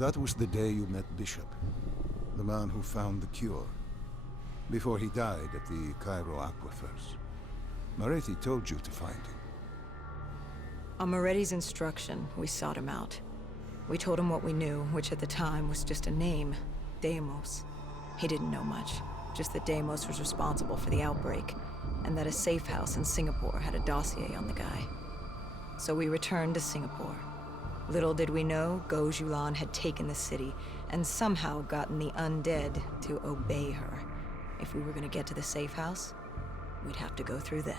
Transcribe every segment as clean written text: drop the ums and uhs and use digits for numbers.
That was the day you met Bishop, the man who found the cure, before he died at the Cairo aquifers. Moretti told you to find him. On Moretti's instruction, we sought him out. We told him what we knew, which at the time was just a name, Deimos. He didn't know much, just that Deimos was responsible for the outbreak, and that a safe house in Singapore had a dossier on the guy. So we returned to Singapore. Little did we know, Gojulan had taken the city, and somehow gotten the undead to obey her. If we were gonna get to the safe house, we'd have to go through them.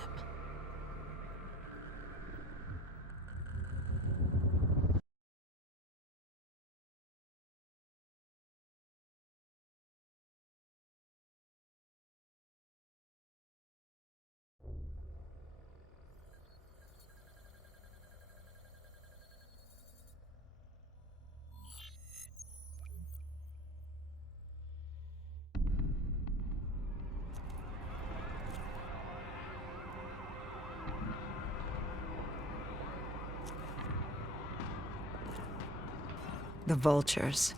The Vultures.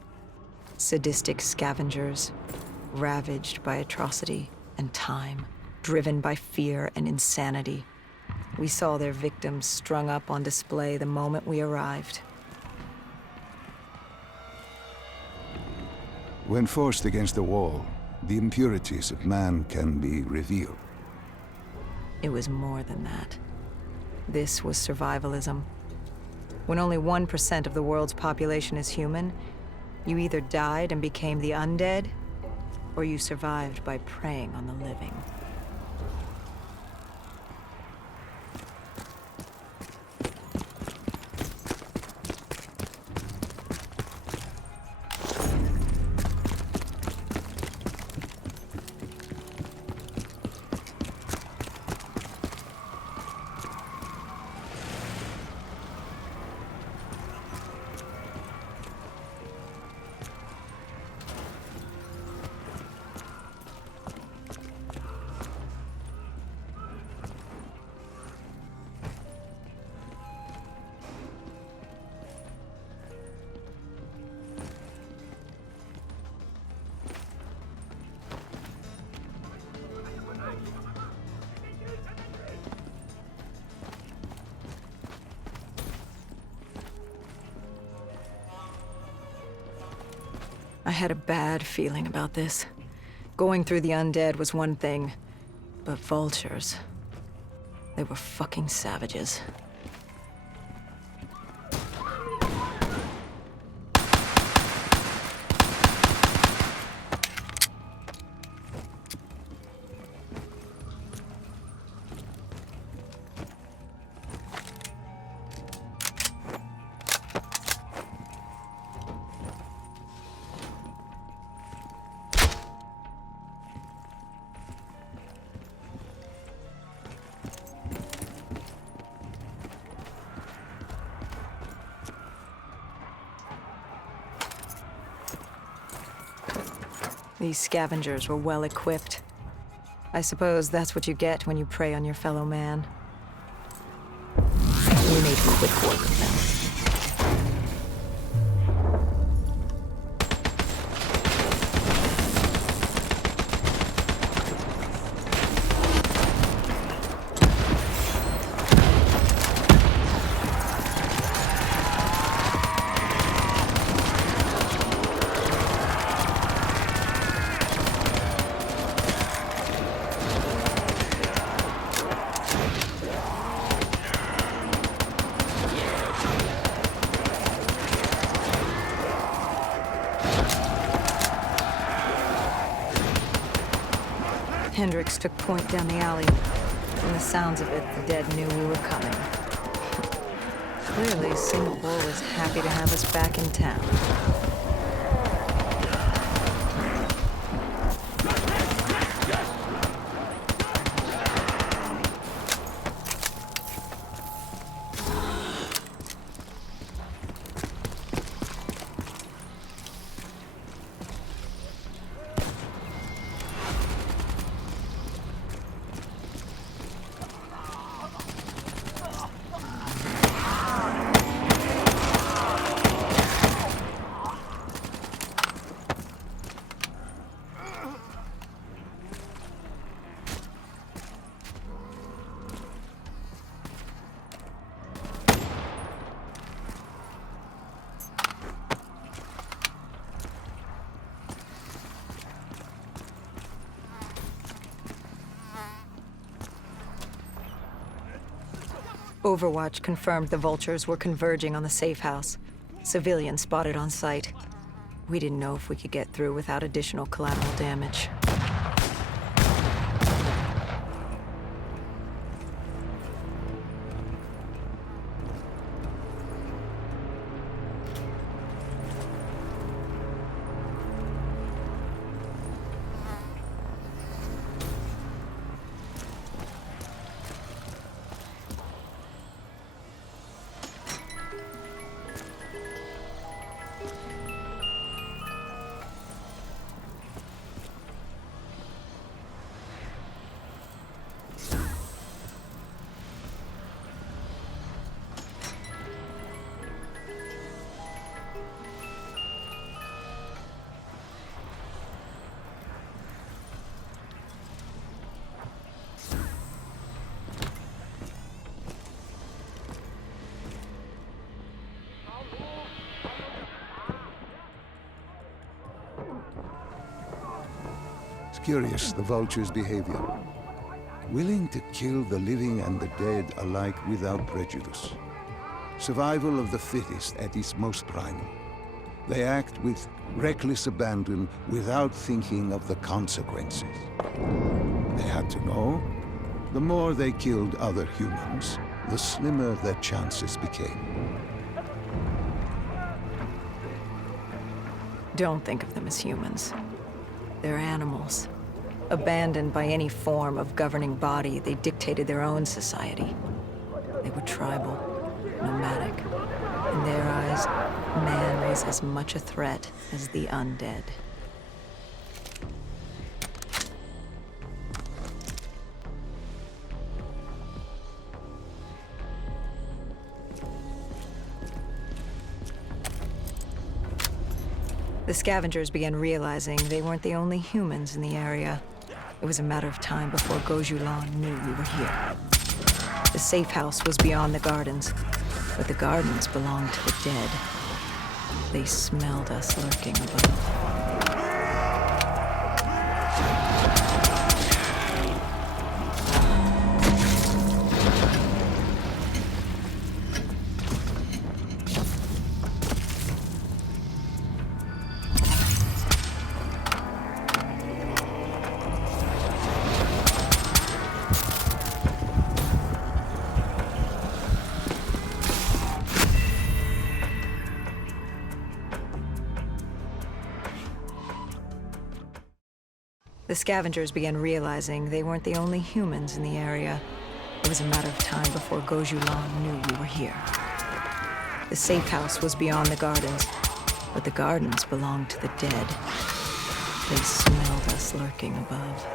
Sadistic scavengers, ravaged by atrocity and time, driven by fear and insanity. We saw their victims strung up on display the moment we arrived. When forced against the wall, the impurities of man can be revealed. It was more than that. This was survivalism. When only 1% of the world's population is human, you either died and became the undead, or you survived by preying on the living. I had a bad feeling about this. Going through the undead was one thing, but vultures, they were fucking savages. These scavengers were well equipped. I suppose that's what you get when you prey on your fellow man. We made quick work of them. Hendricks took point down the alley. From the sounds of it, the dead knew we were coming. Clearly, Singapore was happy to have us back in town. Overwatch confirmed the vultures were converging on the safe house. Civilians spotted on site. We didn't know if we could get through without additional collateral damage. It's curious, the vulture's behavior. Willing to kill the living and the dead alike without prejudice. Survival of the fittest at its most primal. They act with reckless abandon without thinking of the consequences. They had to know. The more they killed other humans, the slimmer their chances became. Don't think of them as humans. They're animals. Abandoned by any form of governing body, they dictated their own society. They were tribal, nomadic. In their eyes, man was as much a threat as the undead. The scavengers began realizing they weren't the only humans in the area. It was a matter of time before Gojulan knew we were here. The safe house was beyond the gardens, but the gardens belonged to the dead. They smelled us lurking above. The scavengers began realizing they weren't the only humans in the area. It was a matter of time before Gojulan knew we were here. The safe house was beyond the gardens, but the gardens belonged to the dead. They smelled us lurking above.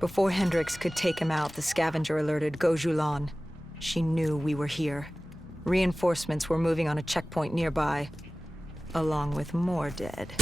Before Hendricks could take him out, the scavenger alerted Gojulan. She knew we were here. Reinforcements were moving on a checkpoint nearby, along with more dead.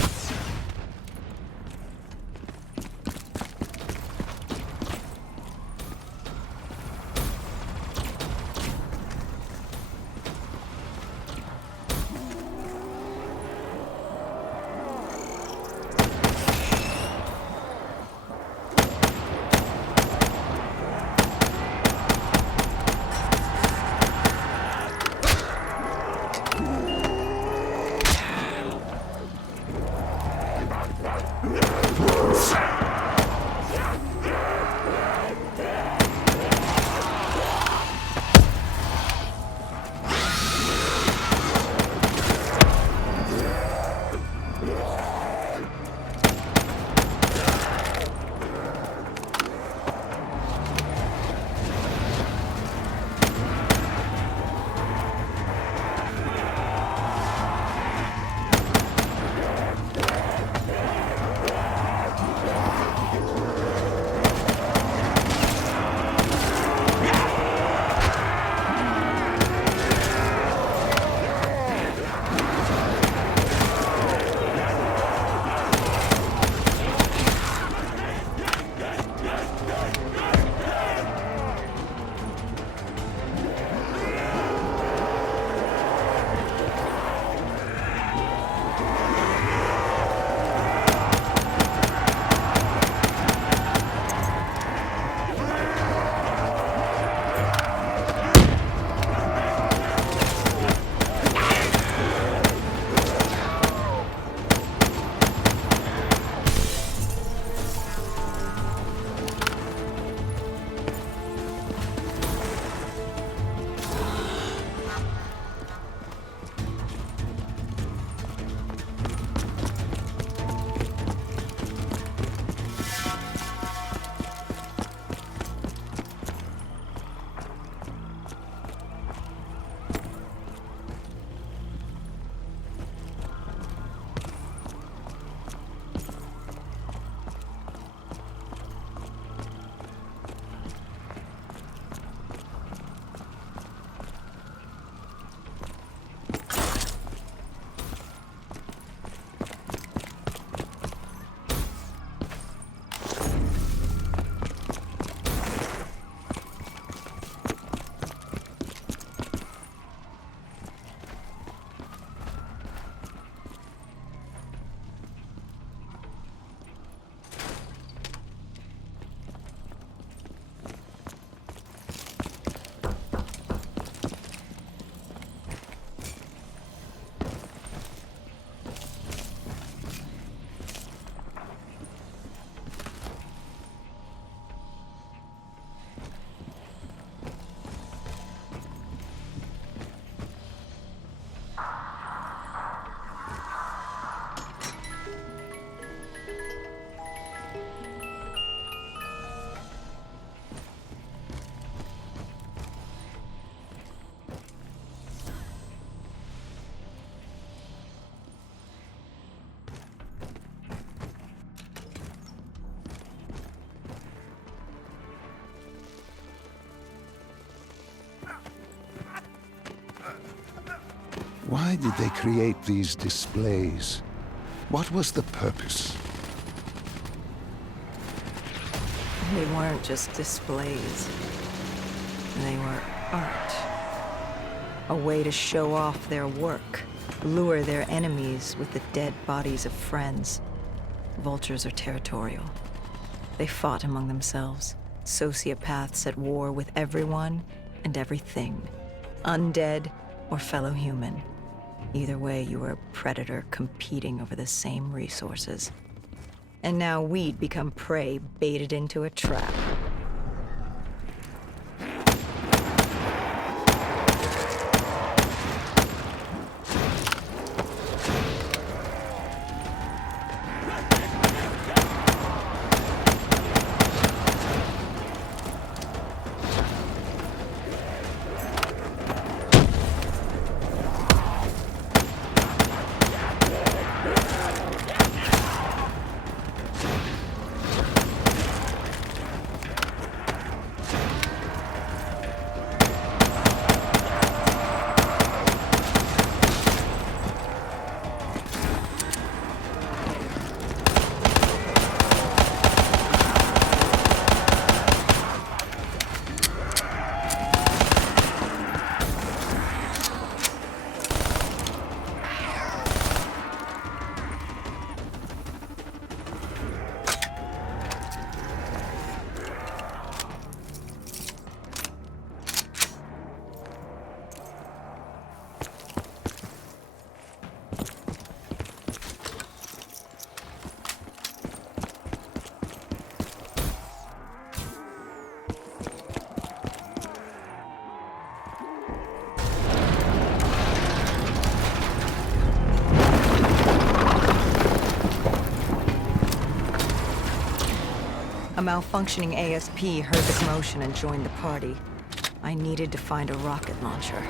Why did they create these displays? What was the purpose? They weren't just displays. They were art. A way to show off their work, lure their enemies with the dead bodies of friends. Vultures are territorial. They fought among themselves, sociopaths at war with everyone and everything, undead or fellow human. Either way, you were a predator competing over the same resources. And now we'd become prey baited into a trap. A malfunctioning ASP heard the commotion and joined the party. I needed to find a rocket launcher.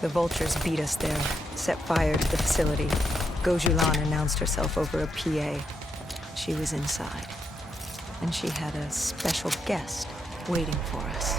The vultures beat us there, set fire to the facility. Gojulan announced herself over a PA. She was inside, and she had a special guest waiting for us.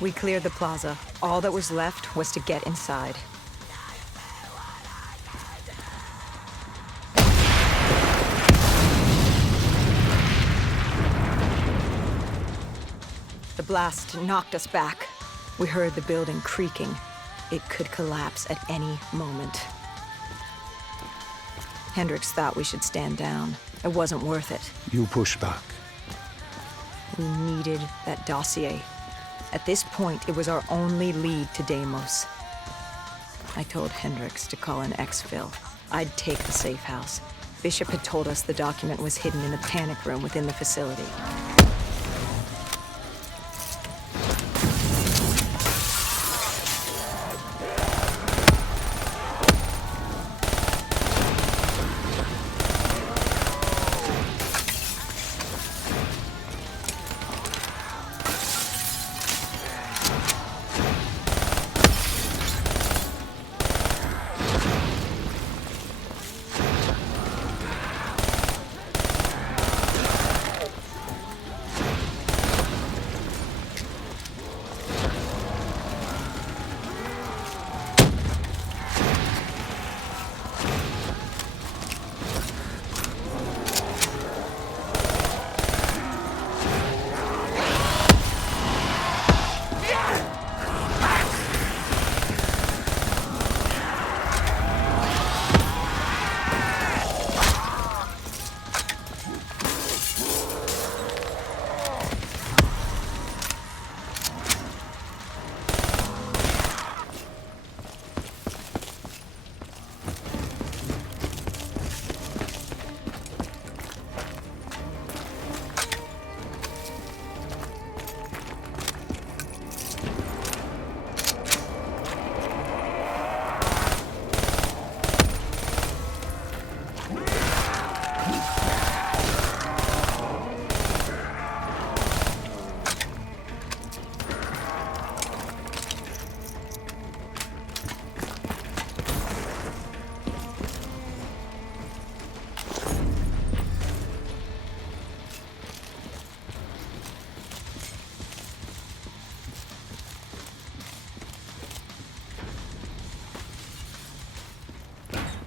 We cleared the plaza. All that was left was to get inside. The blast knocked us back. We heard the building creaking. It could collapse at any moment. Hendricks thought we should stand down. It wasn't worth it. You push back. We needed that dossier. At this point, it was our only lead to Deimos. I told Hendricks to call in exfil. I'd take the safe house. Bishop had told us the document was hidden in the panic room within the facility.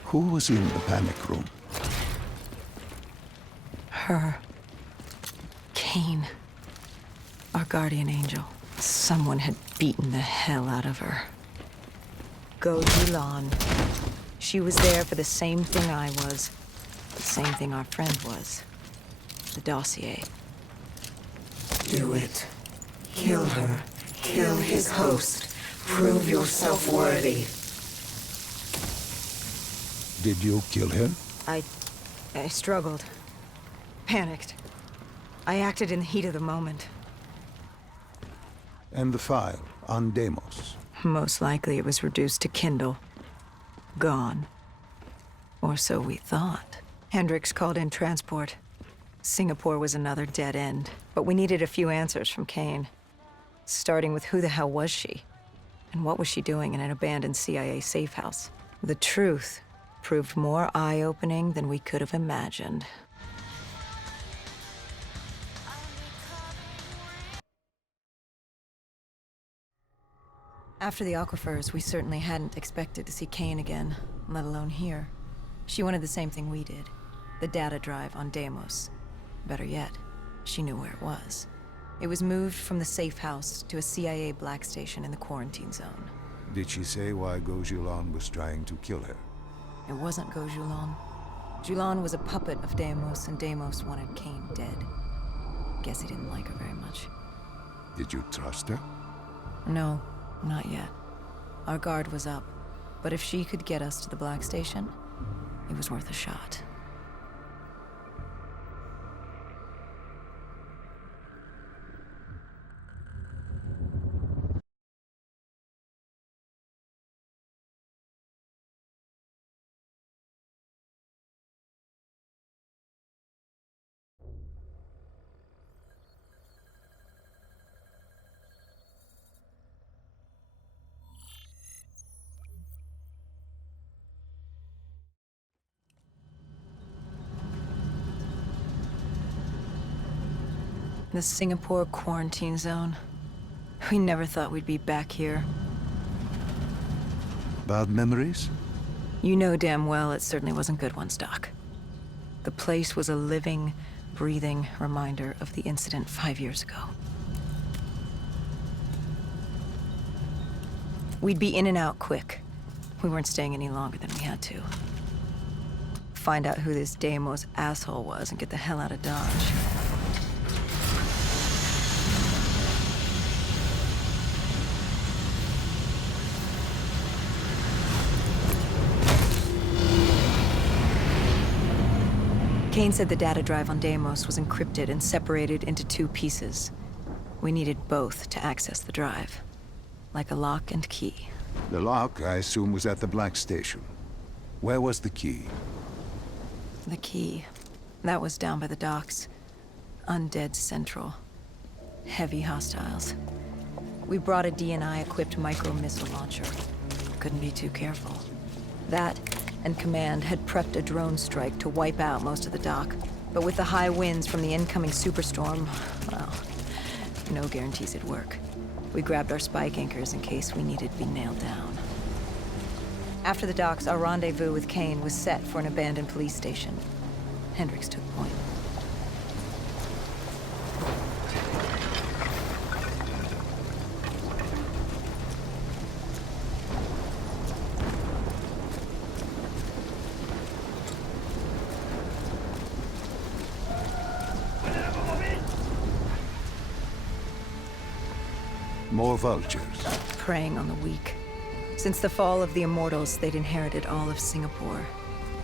Who was in the panic room? Her. Kane. Our guardian angel. Someone had beaten the hell out of her. Goju Lan. She was there for the same thing I was. The same thing our friend was. The dossier. Do it. Kill her. Kill his host. Prove yourself worthy. Did you kill her? I struggled. Panicked. I acted in the heat of the moment. And the file on Deimos? Most likely it was reduced to Kindle. Gone. Or so we thought. Hendricks called in transport. Singapore was another dead end. But we needed a few answers from Kane. Starting with who the hell was she? And what was she doing in an abandoned CIA safe house? The truth proved more eye-opening than we could have imagined. After the aquifers, we certainly hadn't expected to see Kane again, let alone here. She wanted the same thing we did. The data drive on Deimos. Better yet, she knew where it was. It was moved from the safe house to a CIA black station in the quarantine zone. Did she say why Goju Lan was trying to kill her? It wasn't Goju Lan. Julan was a puppet of Deimos, and Deimos wanted Kane dead. Guess he didn't like her very much. Did you trust her? No, not yet. Our guard was up, but if she could get us to the black station, it was worth a shot. The Singapore quarantine zone. We never thought we'd be back here. Bad memories? You know damn well it certainly wasn't good ones, Doc. The place was a living, breathing reminder of the incident 5 years ago. We'd be in and out quick. We weren't staying any longer than we had to. Find out who this Deimos asshole was and get the hell out of Dodge. Kane said the data drive on Deimos was encrypted and separated into 2 pieces. We needed both to access the drive. Like a lock and key. The lock, I assume, was at the Black Station. Where was the key? The key. That was down by the docks. Undead Central. Heavy hostiles. We brought a DNI-equipped micro-missile launcher. Couldn't be too careful. That, and Command had prepped a drone strike to wipe out most of the dock. But with the high winds from the incoming superstorm, well, no guarantees it'd work. We grabbed our spike anchors in case we needed to be nailed down. After the docks, our rendezvous with Kane was set for an abandoned police station. Hendricks took point. More vultures. Preying on the weak. Since the fall of the Immortals, they'd inherited all of Singapore.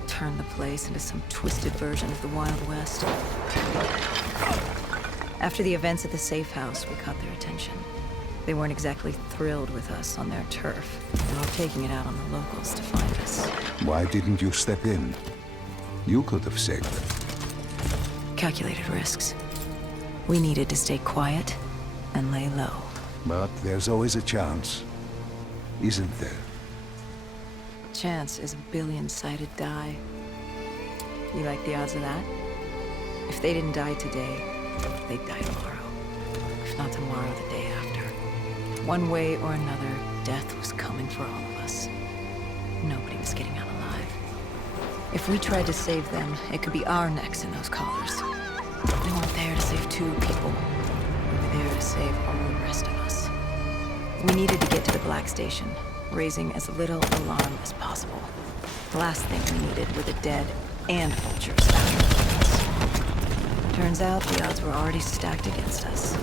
Turned the place into some twisted version of the Wild West. After the events at the safe house, we caught their attention. They weren't exactly thrilled with us on their turf. They were taking it out on the locals to find us. Why didn't you step in? You could have saved them. Calculated risks. We needed to stay quiet and lay low. But there's always a chance, isn't there? Chance is a billion-sided die. You like the odds of that? If they didn't die today, they'd die tomorrow. If not tomorrow, the day after. One way or another, death was coming for all of us. Nobody was getting out alive. If we tried to save them, it could be our necks in those collars. We weren't there to save 2 people. We were there to save all the rest of us. We needed to get to the Black Station, raising as little alarm as possible. The last thing we needed were the dead and vultures after us. Turns out the odds were already stacked against us.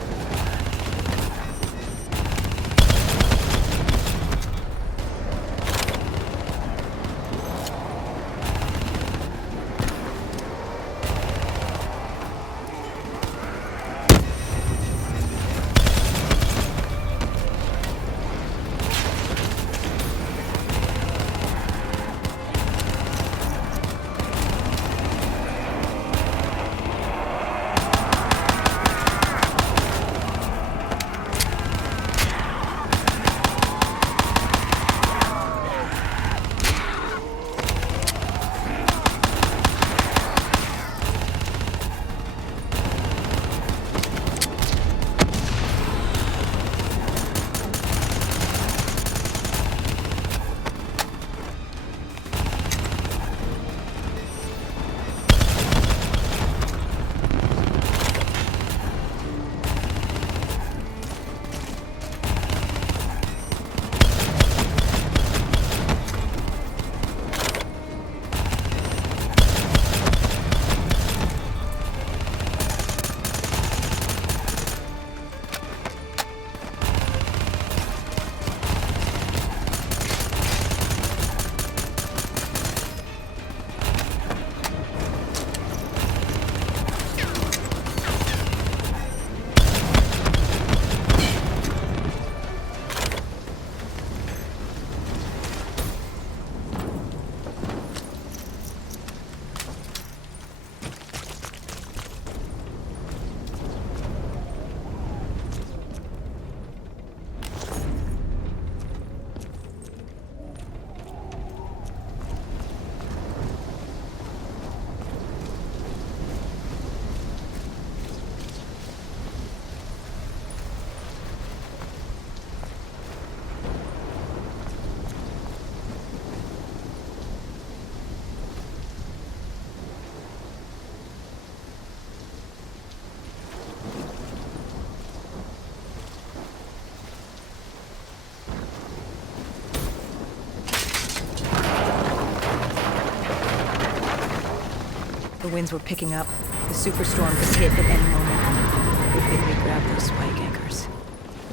The winds were picking up. The superstorm could hit at any moment. Good thing we grabbed those spike anchors.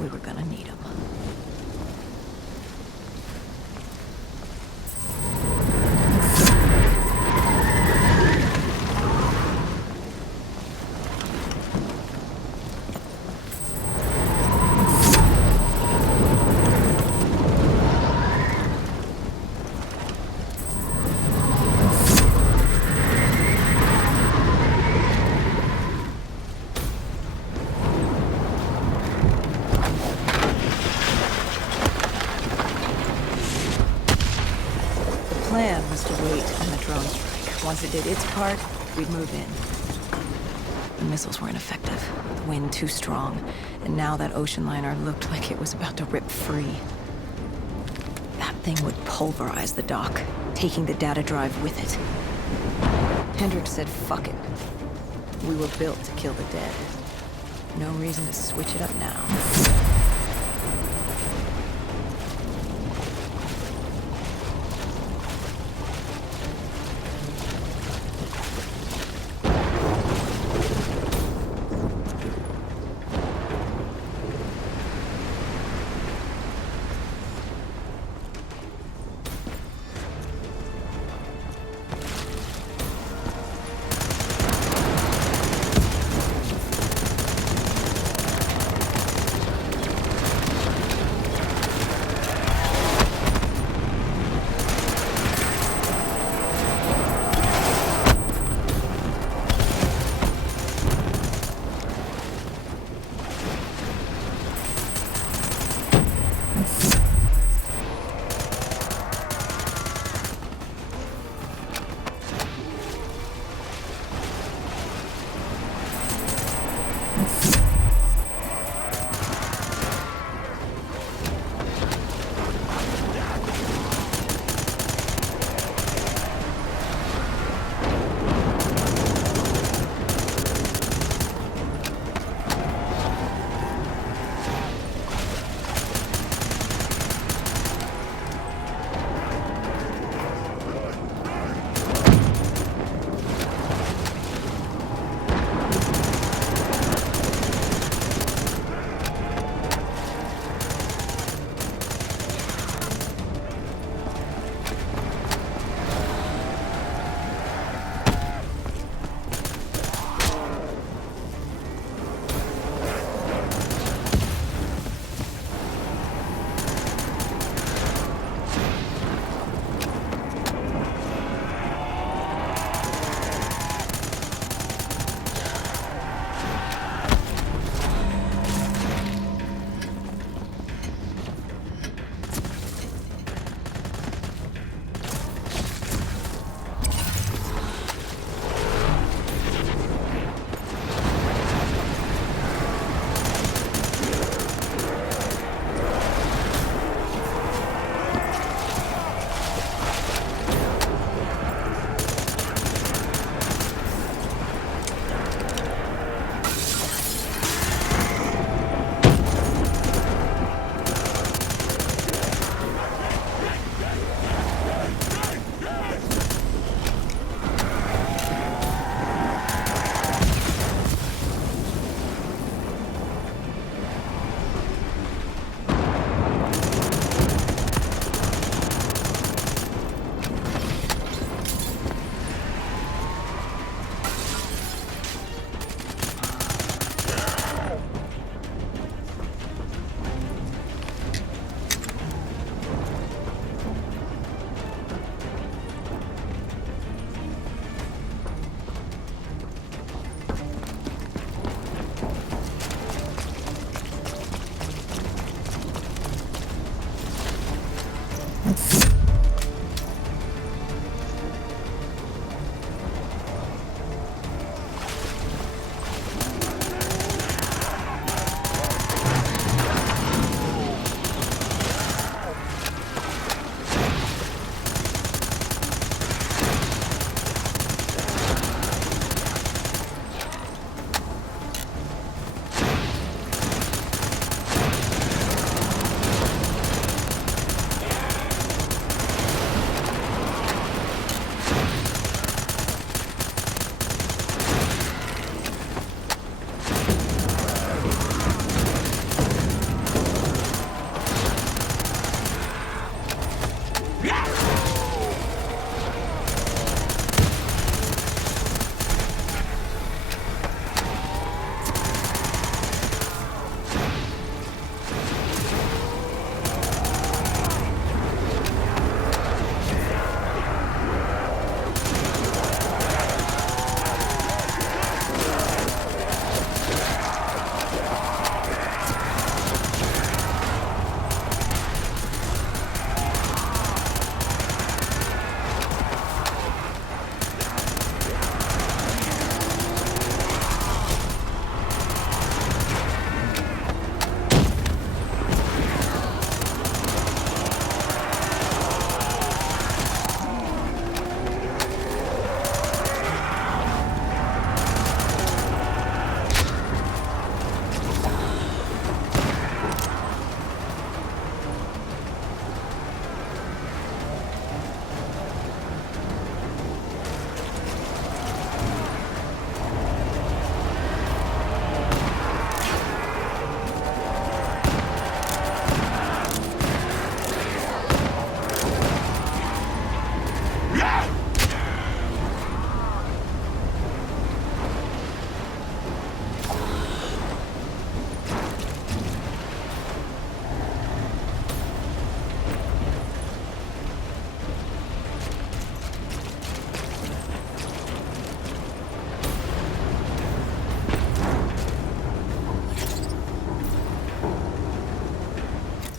We were gonna need them. The plan was to wait on the drone strike. Once it did its part, we'd move in. The missiles were ineffective, the wind too strong, and now that ocean liner looked like it was about to rip free. That thing would pulverize the dock, taking the data drive with it. Hendricks said, fuck it. We were built to kill the dead. No reason to switch it up now.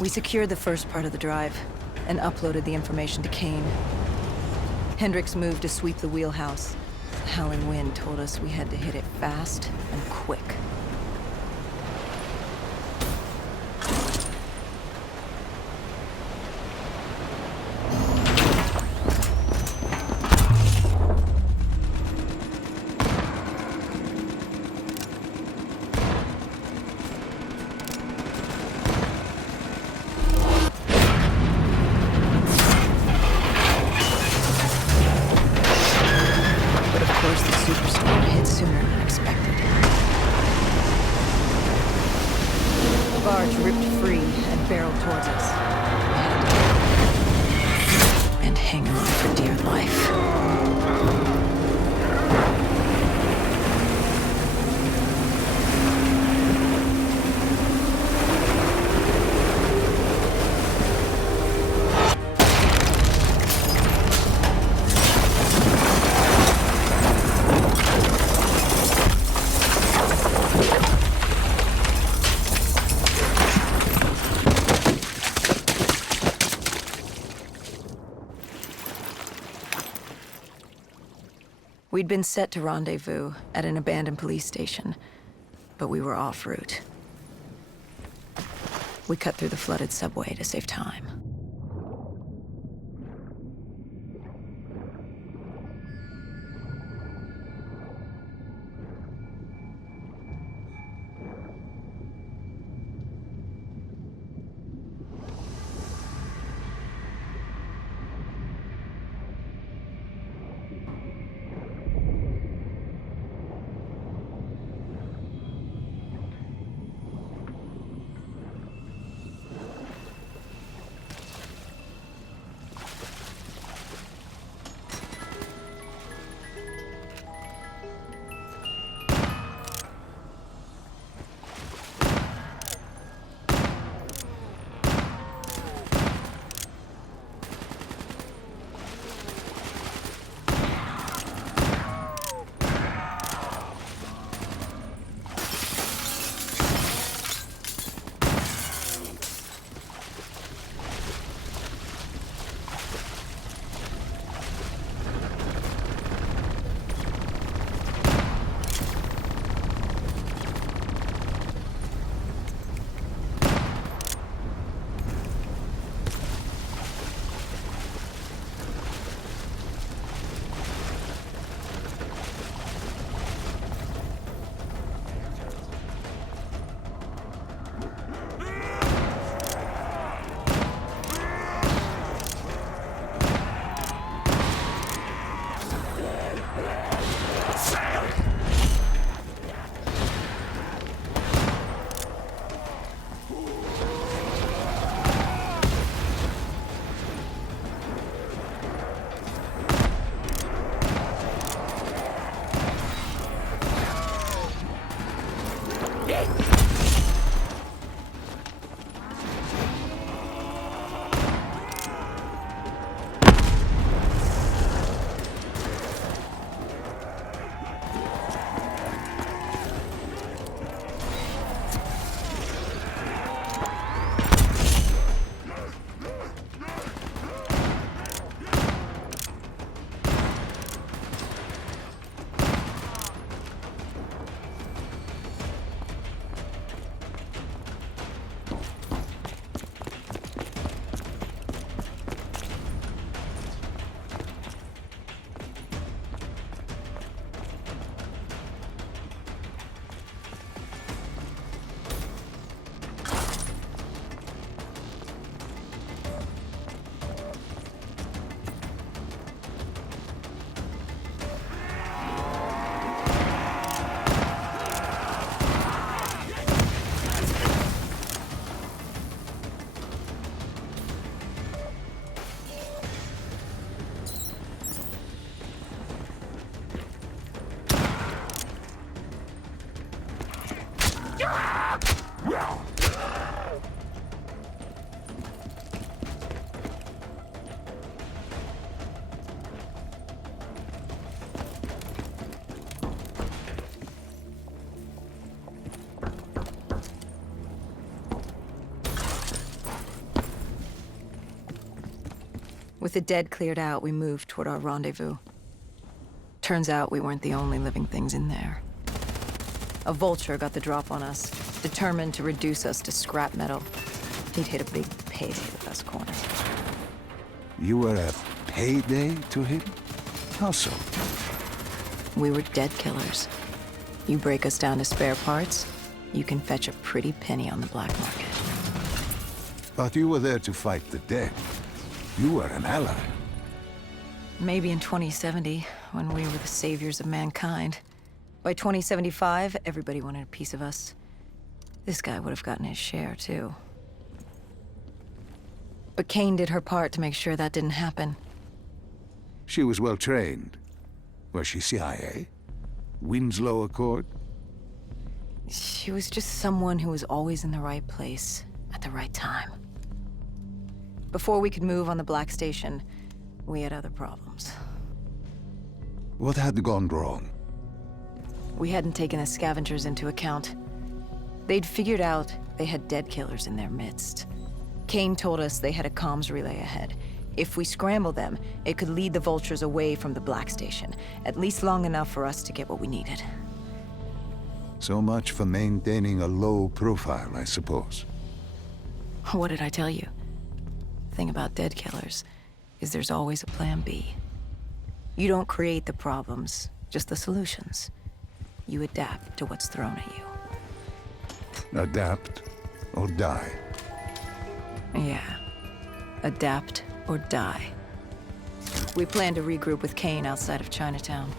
We secured the first part of the drive and uploaded the information to Kane. Hendricks moved to sweep the wheelhouse. The howling wind told us we had to hit it fast and quick. Superstorm hit sooner than expected. The barge ripped free and barreled towards us. We had to get and hang on for dear life. We'd been set to rendezvous at an abandoned police station, but we were off route. We cut through the flooded subway to save time. With the dead cleared out, we moved toward our rendezvous. Turns out we weren't the only living things in there. A vulture got the drop on us, determined to reduce us to scrap metal. He'd hit a big payday with us corners. You were a payday to him? How so? We were dead killers. You break us down to spare parts, you can fetch a pretty penny on the black market. But you were there to fight the dead. You were an ally. Maybe in 2070, when we were the saviors of mankind. By 2075, everybody wanted a piece of us. This guy would have gotten his share, too. But Kane did her part to make sure that didn't happen. She was well trained. Was she CIA? Winslow Accord? She was just someone who was always in the right place, at the right time. Before we could move on the Black Station, we had other problems. What had gone wrong? We hadn't taken the scavengers into account. They'd figured out they had dead killers in their midst. Kane told us they had a comms relay ahead. If we scrambled them, it could lead the vultures away from the Black Station, at least long enough for us to get what we needed. So much for maintaining a low profile, I suppose. What did I tell you? The thing about dead killers is there's always a plan B. You don't create the problems, just the solutions. You adapt to what's thrown at you. Adapt or die. Yeah. Adapt or die. We plan to regroup with Kane outside of Chinatown.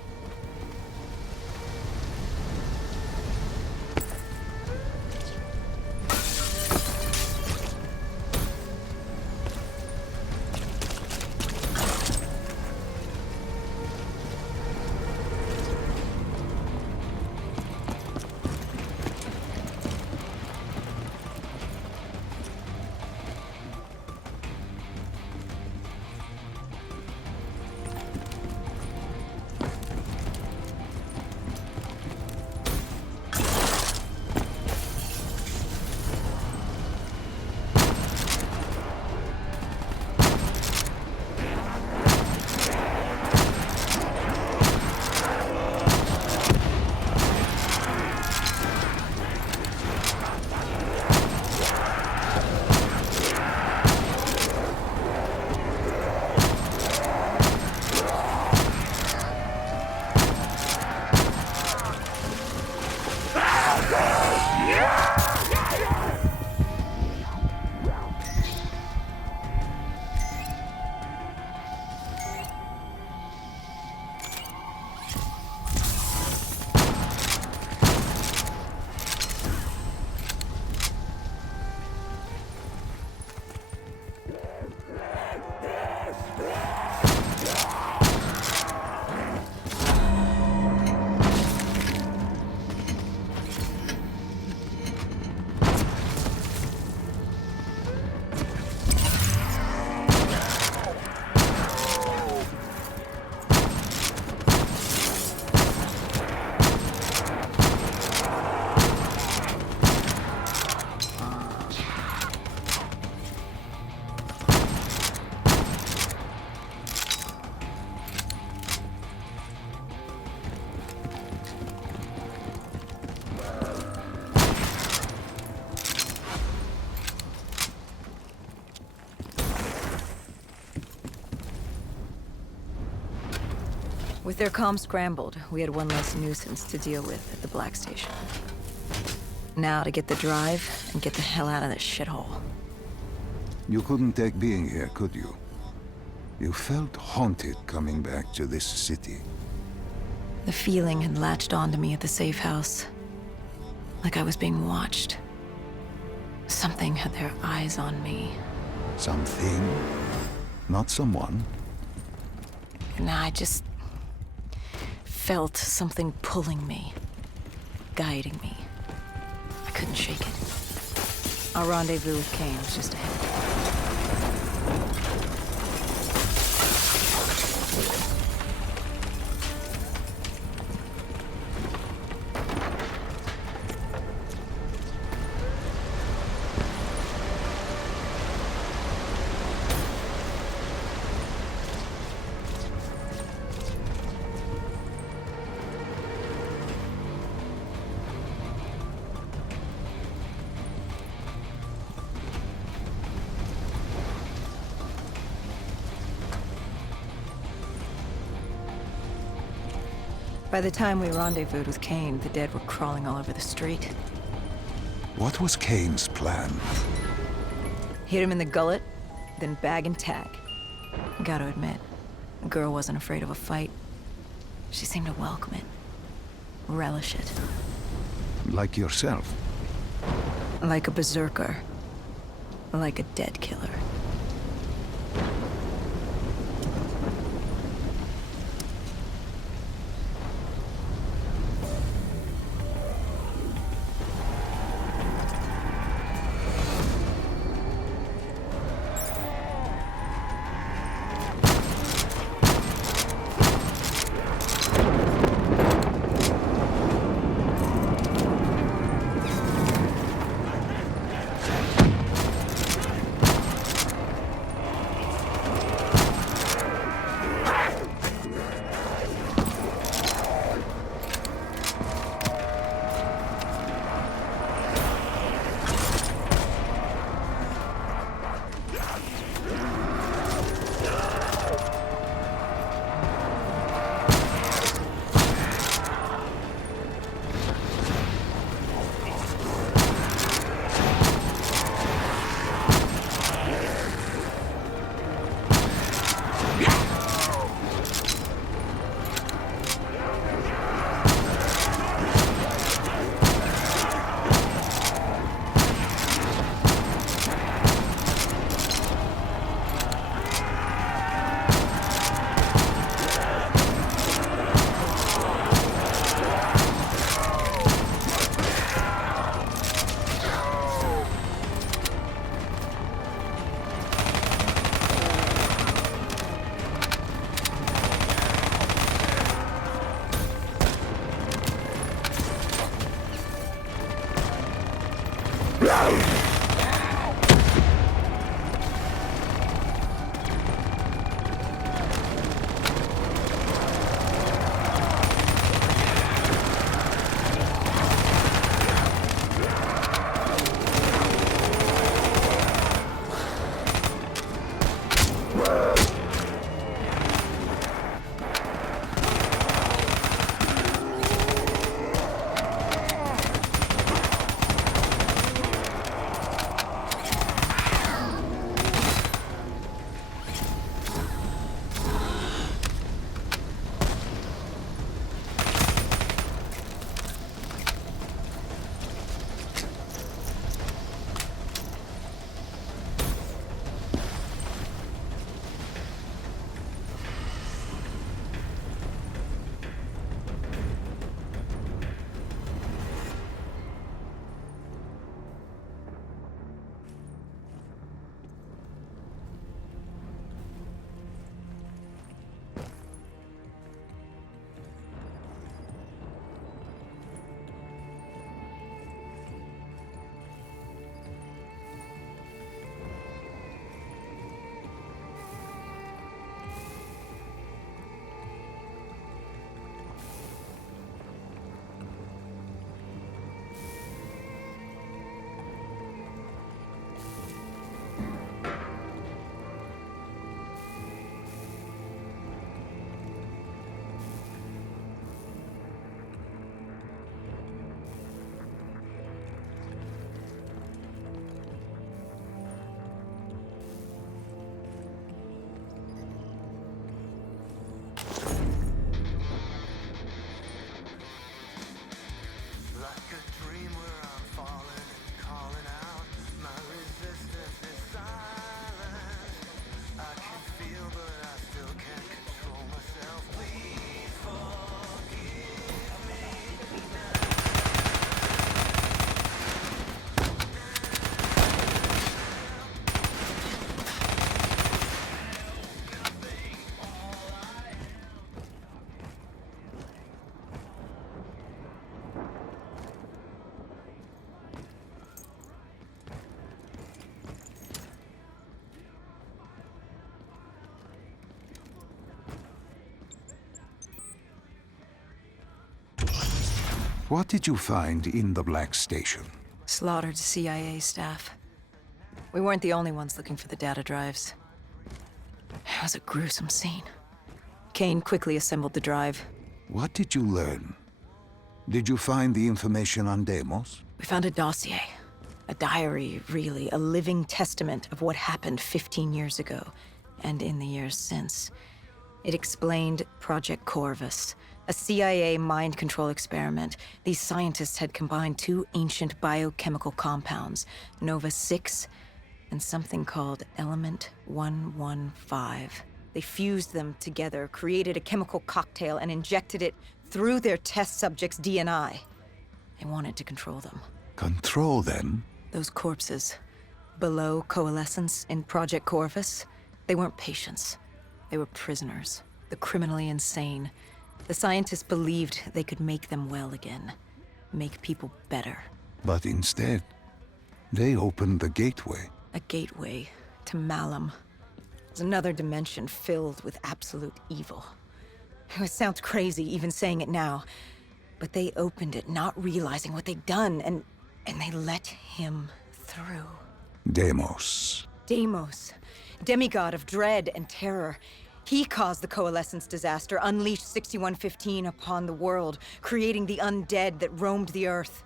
With their comms scrambled, we had one less nuisance to deal with at the Black Station. Now to get the drive and get the hell out of this shithole. You couldn't take being here, could you? You felt haunted coming back to this city. The feeling had latched onto me at the safe house. Like I was being watched. Something had their eyes on me. Something, not someone. And I just felt something pulling me, guiding me. I couldn't shake it. Our rendezvous with Kane was just ahead. By the time we rendezvoused with Kane, the dead were crawling all over the street. What was Kane's plan? Hit him in the gullet, then bag and tag. Gotta admit, the girl wasn't afraid of a fight. She seemed to welcome it, relish it. Like yourself. Like a berserker. Like a dead killer. What did you find in the Black Station? Slaughtered CIA staff. We weren't the only ones looking for the data drives. It was a gruesome scene. Kane quickly assembled the drive. What did you learn? Did you find the information on Deimos? We found a dossier. A diary, really. A living testament of what happened 15 years ago, and in the years since. It explained Project Corvus, a CIA mind control experiment. These scientists had combined two ancient biochemical compounds, Nova-6 and something called Element 115. They fused them together, created a chemical cocktail, and injected it through their test subjects' DNI. They wanted to control them. Control them? Those corpses, below coalescence in Project Corvus, they weren't patients. They were prisoners, the criminally insane. The scientists believed they could make them well again, make people better. But instead, they opened the gateway. A gateway to Malum. It's another dimension filled with absolute evil. It sounds crazy even saying it now, but they opened it not realizing what they'd done, and they let him through. Deimos. Deimos, demigod of dread and terror. He caused the Coalescence disaster, unleashed 6115 upon the world, creating the undead that roamed the earth.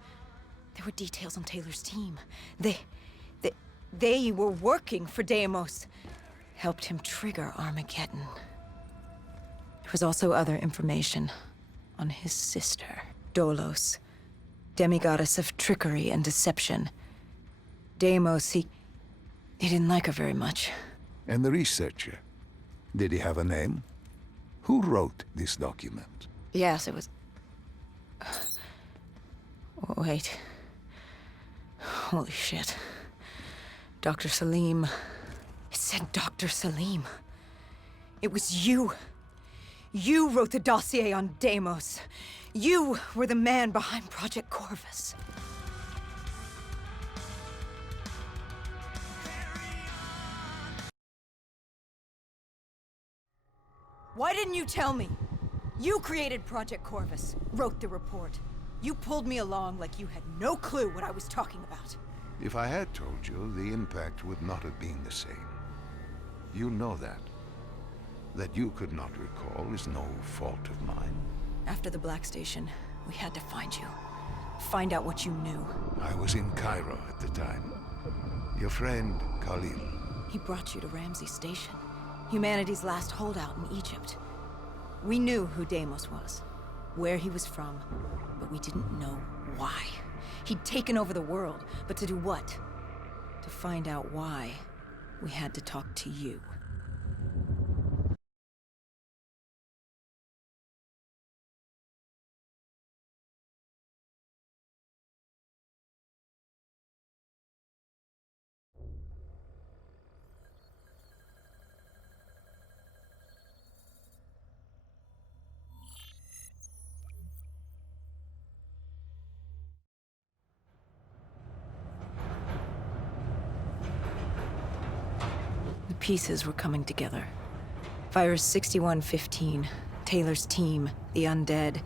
There were details on Taylor's team. They were working for Deimos. Helped him trigger Armageddon. There was also other information on his sister, Dolos, demigoddess of trickery and deception. Deimos, he didn't like her very much. And the researcher? Did he have a name? Who wrote this document? Yes, it was... Wait. Holy shit. Dr. Salim. It said Dr. Salim. It was you. You wrote the dossier on Deimos. You were the man behind Project Corvus. Why didn't you tell me? You created Project Corvus, wrote the report. You pulled me along like you had no clue what I was talking about. If I had told you, the impact would not have been the same. You know that. That you could not recall is no fault of mine. After the Black Station, we had to find you. Find out what you knew. I was in Cairo at the time. Your friend, Khalil. He brought you to Ramsey Station, humanity's last holdout in Egypt. We knew who Deimos was, where he was from, but we didn't know why. He'd taken over the world, but to do what? To find out why, we had to talk to you. The pieces were coming together. Virus 6115, Taylor's team, the undead,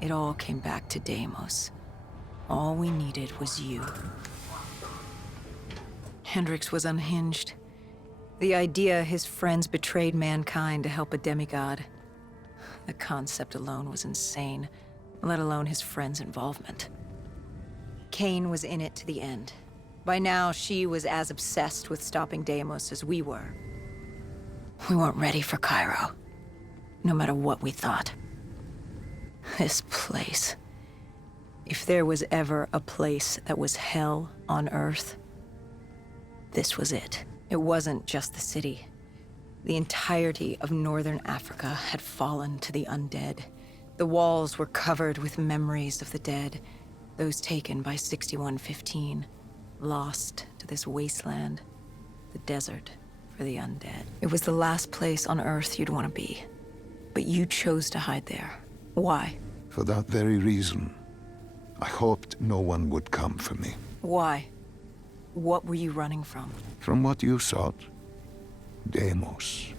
it all came back to Deimos. All we needed was you. Hendricks was unhinged. The idea his friends betrayed mankind to help a demigod. The concept alone was insane, let alone his friends' involvement. Kane was in it to the end. By now, she was as obsessed with stopping Deimos as we were. We weren't ready for Cairo, no matter what we thought. This place. If there was ever a place that was hell on Earth, this was it. It wasn't just the city. The entirety of northern Africa had fallen to the undead. The walls were covered with memories of the dead, those taken by 6115. Lost to this wasteland, the desert for the undead. It was the last place on Earth you'd want to be. But you chose to hide there. Why? For that very reason. I hoped no one would come for me. Why? What were you running from? From what you sought, Deimos.